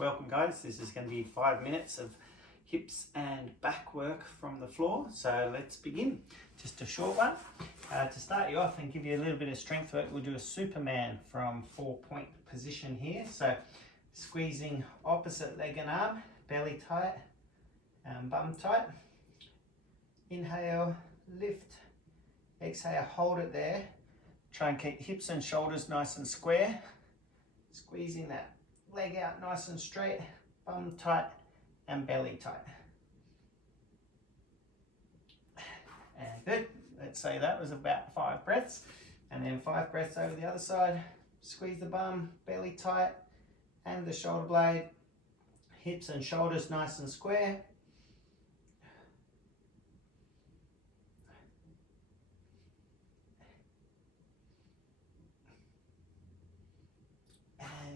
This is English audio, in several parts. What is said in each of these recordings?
Welcome guys, this is going to be 5 minutes of hips and back work from the floor. So let's begin. Just a short one. To start you off and give you a little bit of strength work, we'll do a Superman from 4-point position here. So squeezing opposite leg and arm, belly tight and bum tight. Inhale, lift, exhale, hold it there. Try and keep hips and shoulders nice and square. Squeezing that leg out nice and straight, bum tight and belly tight. And good. Let's say that was about 5 breaths. And then 5 breaths over the other side. Squeeze the bum, belly tight and the shoulder blade. Hips and shoulders nice and square.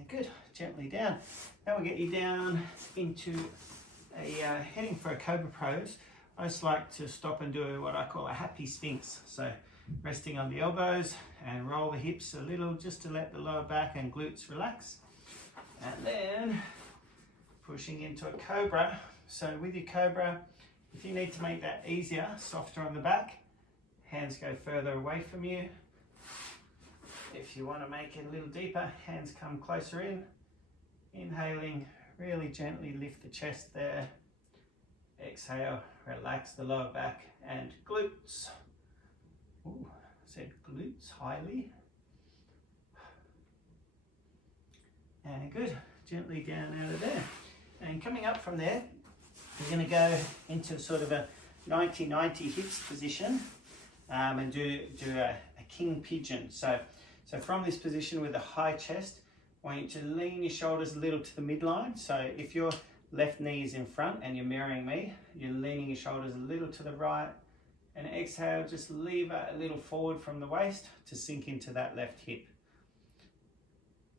Good, gently down. Now we'll get you down into a heading for a Cobra pose. I just like to stop and do what I call a happy sphinx. So resting on the elbows and roll the hips a little just to let the lower back and glutes relax. And then pushing into a Cobra. So with your Cobra, if you need to make that easier, softer on the back, hands go further away from you. If you want to make it a little deeper, hands come closer in. Inhaling, really gently lift the chest there. Exhale, relax the lower back and glutes. Ooh, said glutes highly. And good, gently down out of there. And coming up from there, we're going to go into sort of a 90-90 hips position and do a king pigeon. So from this position with a high chest, I want you to lean your shoulders a little to the midline. So if your left knee is in front and you're mirroring me, you're leaning your shoulders a little to the right. And exhale, just lever a little forward from the waist to sink into that left hip.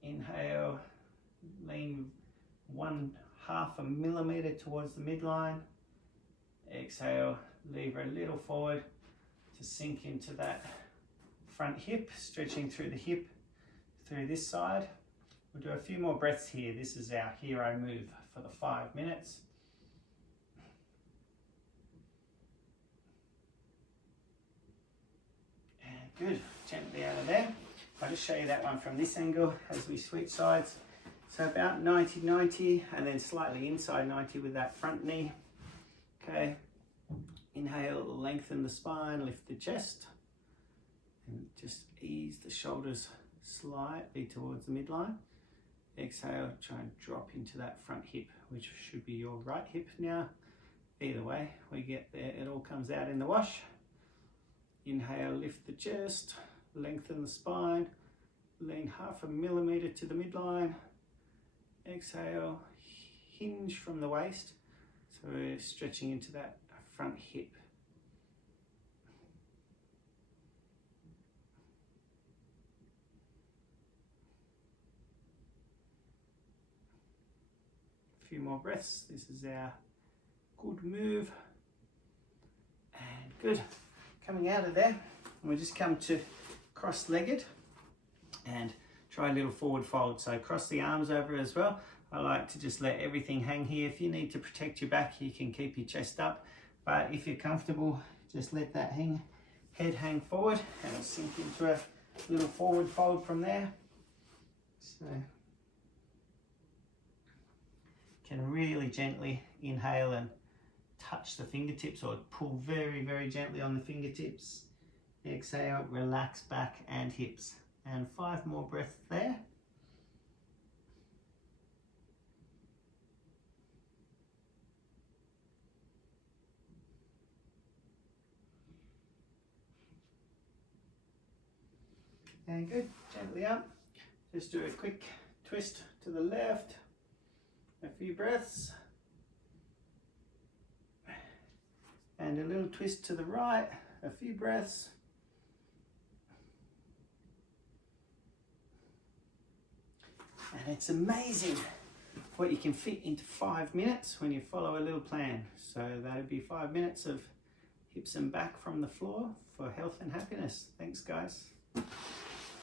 Inhale, lean 1/2 millimeter towards the midline. Exhale, lever a little forward to sink into that front hip, stretching through the hip, through this side. We'll do a few more breaths here. This is our hero move for the 5 minutes. And good, gently out of there. I'll just show you that one from this angle as we switch sides. So about 90-90 and then slightly inside 90 with that front knee. Okay, inhale, lengthen the spine, lift the chest. And just ease the shoulders slightly towards the midline. Exhale, try and drop into that front hip, which should be your right hip now. Either way, we get there, it all comes out in the wash. Inhale, lift the chest, lengthen the spine, lean 1/2 millimeter to the midline. Exhale, hinge from the waist. So we're stretching into that front hip. Few more breaths. This is our good move. And good. Coming out of there, we just come to cross-legged and try a little forward fold. So cross the arms over as well. I like to just let everything hang here. If you need to protect your back, you can keep your chest up. But if you're comfortable, just let that head hang forward and it'll sink into a little forward fold from there. So can really gently inhale and touch the fingertips or pull very, very gently on the fingertips. Exhale, relax back and hips. And 5 more breaths there. And good, gently up. Just do a quick twist to the left. A few breaths. And a little twist to the right, a few breaths. And it's amazing what you can fit into 5 minutes when you follow a little plan. So that'd be 5 minutes of hips and back from the floor for health and happiness. Thanks guys.